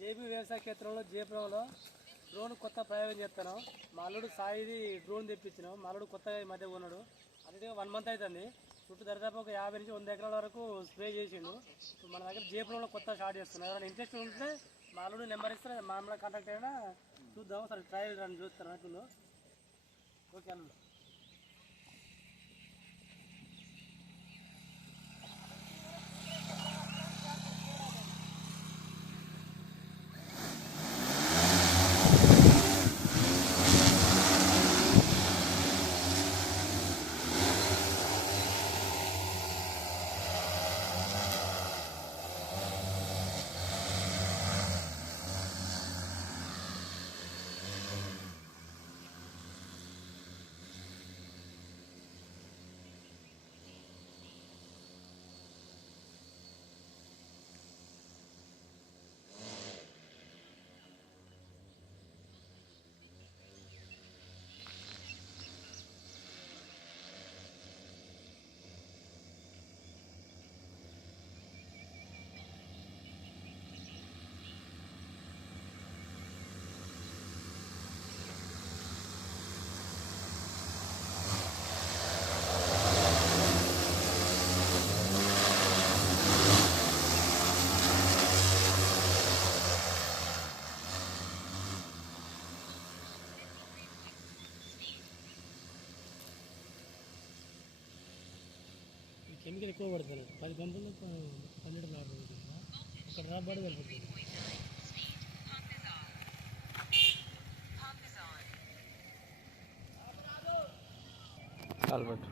జేబీ వ్యవసాయ క్షేత్రంలో జేపురంలో డ్రోన్ కొత్త ప్రయోగం చేస్తాను. మా అల్లుడు సాయిది డ్రోన్ తెప్పించినాం. మా అల్లుడు కొత్తగా ఈ మధ్య కొన్నాడు. అది 1 మంత్ అవుతుంది. చుట్టూ దరిదాపు ఒక 50 నుంచి 100 ఎకరాల వరకు స్ప్రే చేసిండు. మన దగ్గర జేపురంలో కొత్త స్టార్ట్ చేస్తున్నాం. ఎవరైనా ఇంట్రెస్ట్ ఉంటే మా అల్లుడు నెంబర్ ఇస్తే మా కాంటాక్ట్ అయినా చూద్దాం. సరే ట్రయల్ రన్ చూస్తాను అట్లా. ఓకే అల్లుడు. కెమికల్ ఎక్కువ పడుతుంది. 10 గంటలు 12 ఆర్డర్ అవుతుంది. ఒక డ్రాప్ పడి వెళ్ళిపోతుంది. కాల్బట్